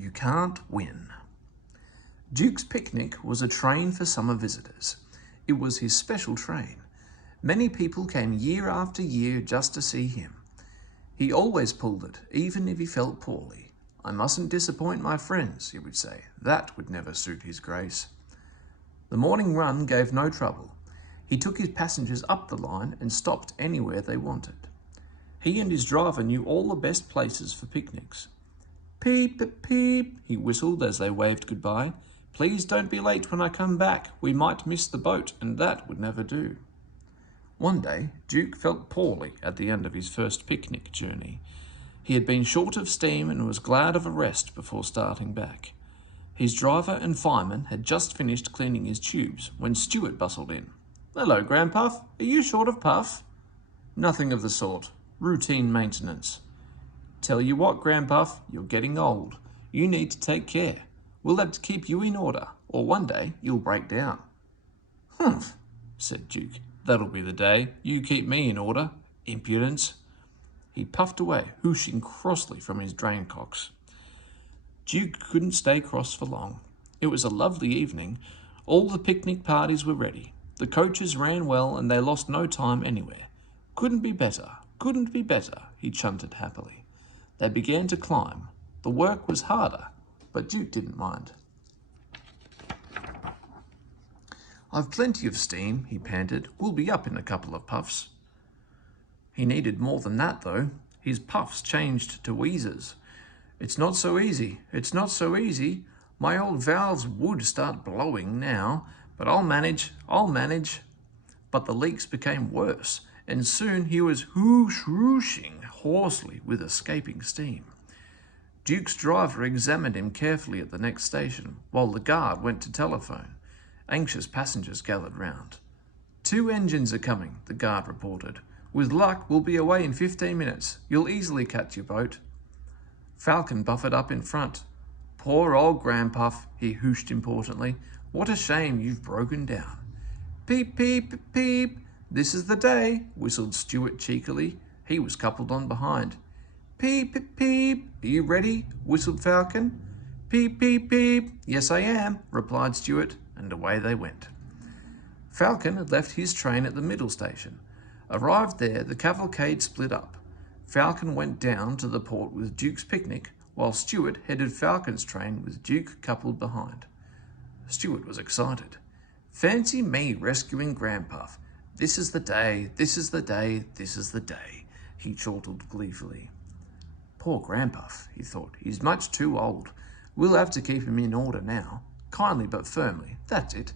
You can't win. Duke's picnic was a train for summer visitors. It was his special train. Many people came year after year just to see him. He always pulled it, even if he felt poorly. I mustn't disappoint my friends, he would say. That would never suit his grace. The morning run gave no trouble. He took his passengers up the line and stopped anywhere they wanted. He and his driver knew all the best places for picnics. Peep, peep, he whistled as they waved goodbye. Please don't be late when I come back. We might miss the boat, and that would never do. One day, Duke felt poorly at the end of his first picnic journey. He had been short of steam and was glad of a rest before starting back. His driver and fireman had just finished cleaning his tubes when Stuart bustled in. Hello, Grandpuff. Are you short of puff? Nothing of the sort. Routine maintenance. Tell you what, Grandpuff, you're getting old. You need to take care. We'll have to keep you in order, or one day you'll break down. Humph, said Duke. That'll be the day. You keep me in order. Impudence. He puffed away, whooshing crossly from his drain cocks. Duke couldn't stay cross for long. It was a lovely evening. All the picnic parties were ready. The coaches ran well and they lost no time anywhere. Couldn't be better, he chunted happily. They began to climb. The work was harder, but Duke didn't mind. I've plenty of steam, he panted. We'll be up in a couple of puffs. He needed more than that, though. His puffs changed to wheezes. It's not so easy. My old valves would start blowing now, but I'll manage. But the leaks became worse, and soon he was whooshing hoarsely with escaping steam. Duke's driver examined him carefully at the next station, while the guard went to telephone. Anxious passengers gathered round. 2 engines are coming, the guard reported. With luck, we'll be away in 15 minutes. You'll easily catch your boat. Falcon buffered up in front. Poor old Grandpuff, he whooshed importantly. What a shame you've broken down. Peep, peep, peep. This is the day, whistled Stuart cheekily. He was coupled on behind. Peep, peep, peep. Are you ready? Whistled Falcon. Peep, peep, peep. Yes, I am, replied Stuart, and away they went. Falcon had left his train at the middle station. Arrived there, the cavalcade split up. Falcon went down to the port with Duke's picnic, while Stuart headed Falcon's train with Duke coupled behind. Stuart was excited. Fancy me rescuing Grandpuff. This is the day, he chortled gleefully. Poor Grandpuff, he thought. He's much too old. We'll have to keep him in order now. Kindly but firmly, that's it.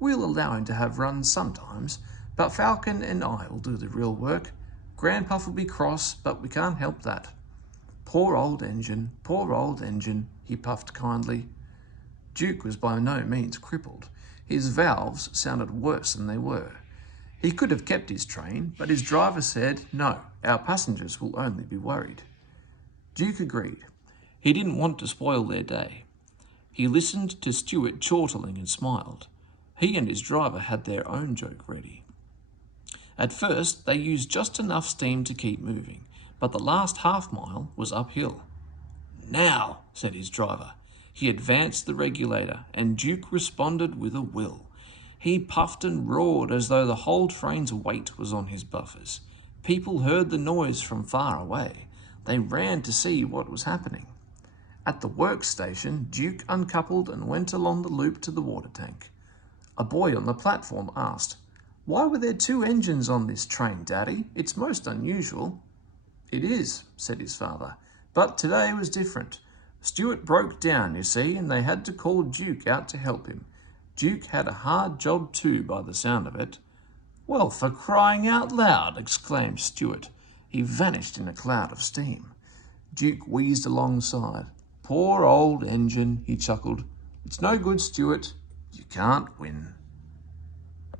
We'll allow him to have runs sometimes, but Falcon and I will do the real work. Grandpuff will be cross, but we can't help that. Poor old engine, he puffed kindly. Duke was by no means crippled. His valves sounded worse than they were. He could have kept his train, but his driver said, no, our passengers will only be worried. Duke agreed. He didn't want to spoil their day. He listened to Stuart chortling and smiled. He and his driver had their own joke ready. At first, they used just enough steam to keep moving, but the last half-mile was uphill. Now, said his driver. He advanced the regulator, and Duke responded with a will. He puffed and roared as though the whole train's weight was on his buffers. People heard the noise from far away. They ran to see what was happening. At the workstation, Duke uncoupled and went along the loop to the water tank. A boy on the platform asked, "Why were there 2 engines on this train, Daddy? It's most unusual." "It is," said his father, "but today was different. Stuart broke down, you see, and they had to call Duke out to help him. Duke had a hard job too, by the sound of it." "Well, for crying out loud!" exclaimed Stuart. He vanished in a cloud of steam. Duke wheezed alongside. "Poor old engine," he chuckled. "It's no good, Stuart. You can't win."